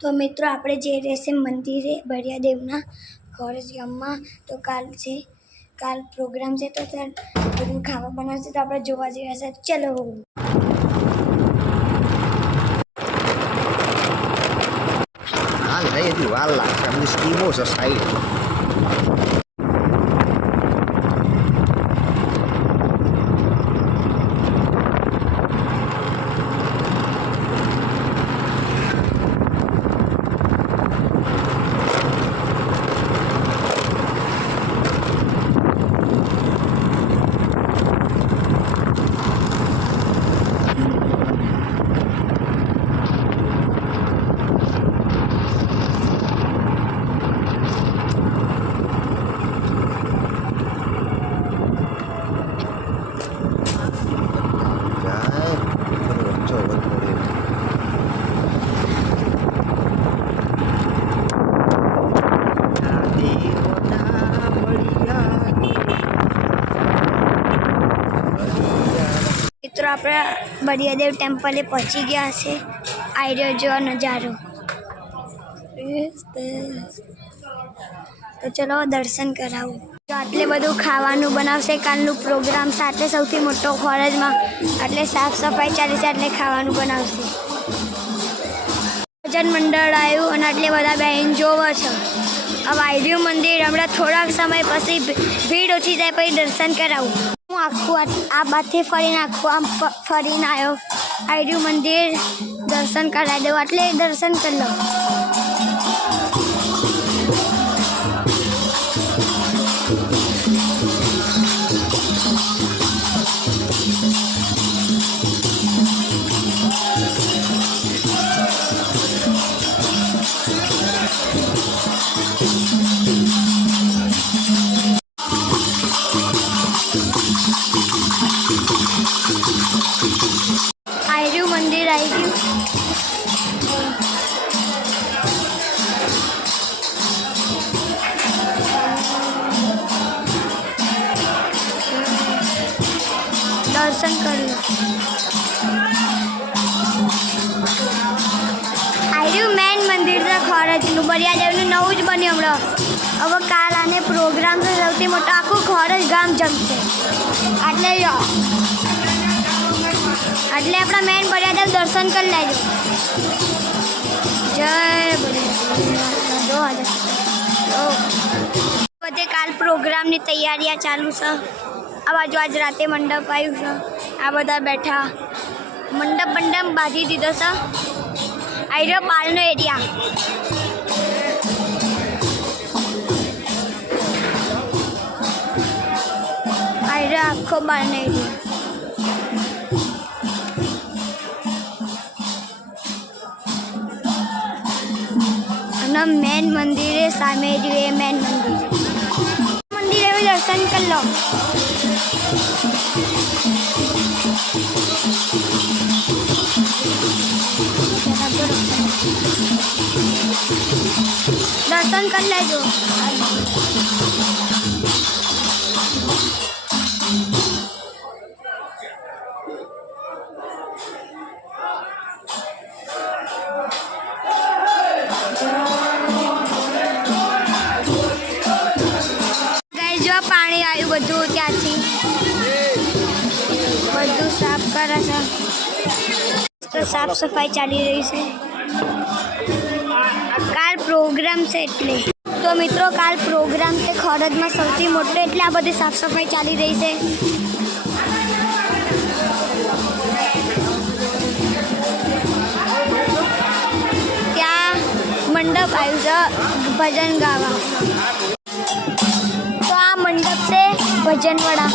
તો મિત્રો આપણે જે રહેશે મંદિરે ભરિયાદેવના ખોરજ ગામમાં. તો કાલ પ્રોગ્રામ છે, તો ત્યાં બધું ખાવા બનાવશે, તો આપણે જોવા જઈએ છે. ચલો હાલ થઈ વાર લાગશે, બધી સ્કીમો છે સાઈડ. મિત્રો આપણે ભરિયાદેવ ટેમ્પલે પહોંચી ગયા છે. આઈડિયો જેવો નજારો. તો ચલો દર્શન કરાવું. તો આટલે બધું ખાવાનું બનાવશે કાલનું પ્રોગ્રામ સાથે સૌથી મોટો ખોરજમાં, એટલે સાફ સફાઈ ચાલે છે, એટલે ખાવાનું બનાવશે. ભજન મંડળ આવ્યું અને આટલે બધા બહેન જોવો છો. હવે આઈડિયું મંદિર હમણાં થોડાક સમય પછી ભીડ ઓછી જાય પછી દર્શન કરાવું. હું આખું આ બાથી ફરીને આખું આમ ફરીને આવ્યો. આઈડિયું મંદિર દર્શન કરાવી દઉં, એટલે દર્શન કરી લઉં. આઈડિયું મંદિર આવી ગયું. દર્શન કર્યું. આઈડિયું મેન મંદિર છે ખોરજનું, ભરિયાદેવનું નવું જ બન્યું હમણાં. હવે કાલ આને પ્રોગ્રામ છે સૌથી મોટો, આખું ખોરજ ગામ જમશે. એટલે આપણા મેન ભરિયાદેવ દર્શન કરી લેજો. જય બધે કાલ પ્રોગ્રામની તૈયારીઓ ચાલુ છે. આ બાજુ આજ રાતે મંડપ આવ્યું છે, આ બધા બેઠા. મંડપ બાંધી દીધો છે. આવી રહ્યો બારનો એરિયા. આવી રહ્યો આખો બારનો એરિયા. અને મેન મંદિરે સામે રહ્યું એ મેન મંદિરે દર્શન કરી લો. દર્શન કરી લેજો. પાણી આવ્યું બધું ત્યાંથી, બધું સાફ કરે છે. તો સાફ સફાઈ ચાલી રહી છે. કાલ પ્રોગ્રામ છે એટલે. તો મિત્રો કાલ પ્રોગ્રામ છે ખોરજમાં સૌથી મોટો, એટલે આ બધી સાફ સફાઈ ચાલી રહી છે. ત્યાં મંડપ આવ્યું છે ભજન ગાવા. તો આ મંડપ છે ભજનવાળા.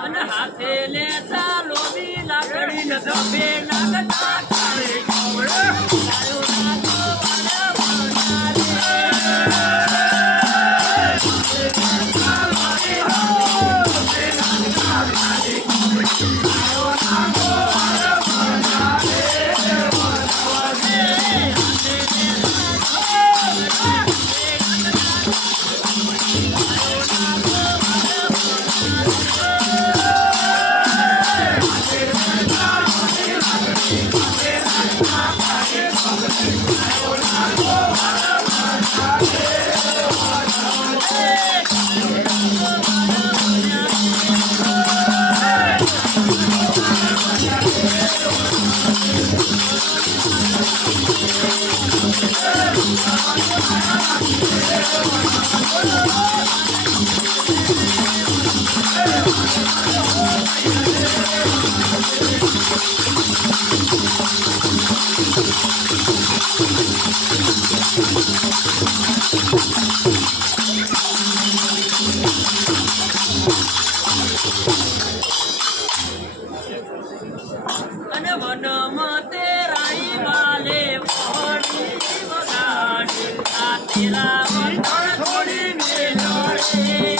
અને હાથે લેતા લોબી લાકડી ન ધબે લાગતા તારે જોડે તારો નાતો અને વનમાં તે રાણી વાલે મોહની વગાડી આ તેરા વતન છોડીને જોડે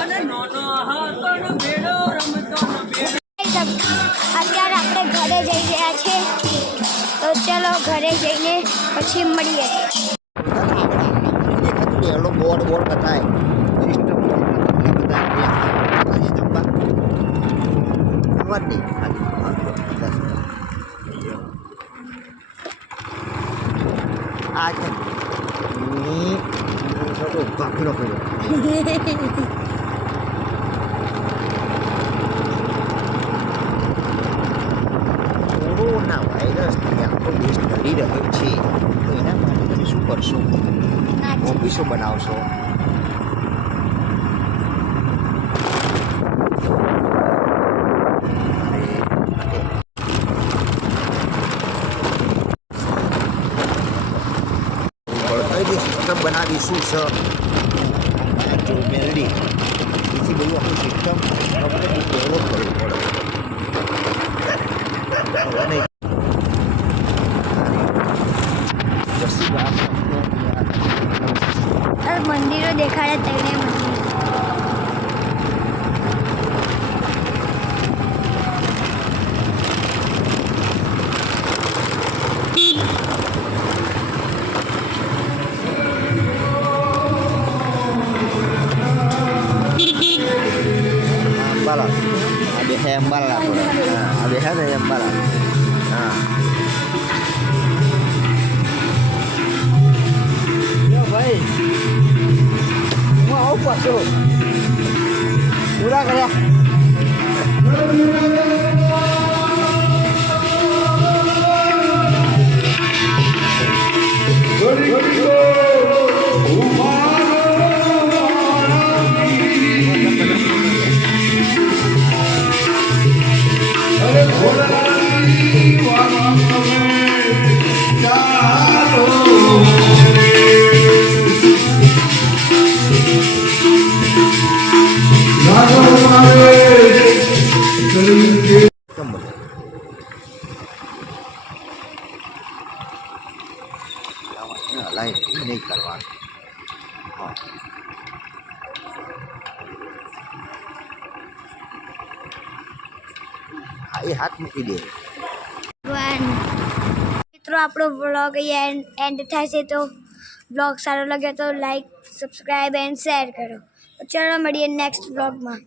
અને નાનો હતો ને બેડો રમતો ને બેડો અત્યારે આપણે ઘરે જઈ રહ્યા છે તો ચલો ઘરે જઈને પછી મળીએ. એનો બોર્ડ બતાય સિસ્ટમ બધા જમવા ખાવાની આ છે કાફીનો કર્યો કોરોના વાયરસથી આખો દેશ ડરી રહ્યો છે તો એના માટે તમે શું કરશો? ઓફિસો બનાવશો, કઈ સિસ્ટમ બનાવીશું સર મેલડી એથી બધું આખું સિસ્ટમ આપણે ડેવલપ કરવું પડે અને મંદિરો દેખાડે તેને મંદિર Ambala, ada hembala pula. Ada hembala. Ya baik. Mau apa tu? Murah kaya. Hola. કેમ બોલે? લાઈન નહીં કરવાનું. હા હા એ હાથ મૂકી દે. મિત્રો આપણો વ્લોગ અહીંયા એન્ડ થાય છે. તો વ્લોગ સારો લાગે તો લાઈક સબસ્ક્રાઈબ એન્ડ શેર કરો. ચલો મળીએ નેક્સ્ટ વ્લોગમાં.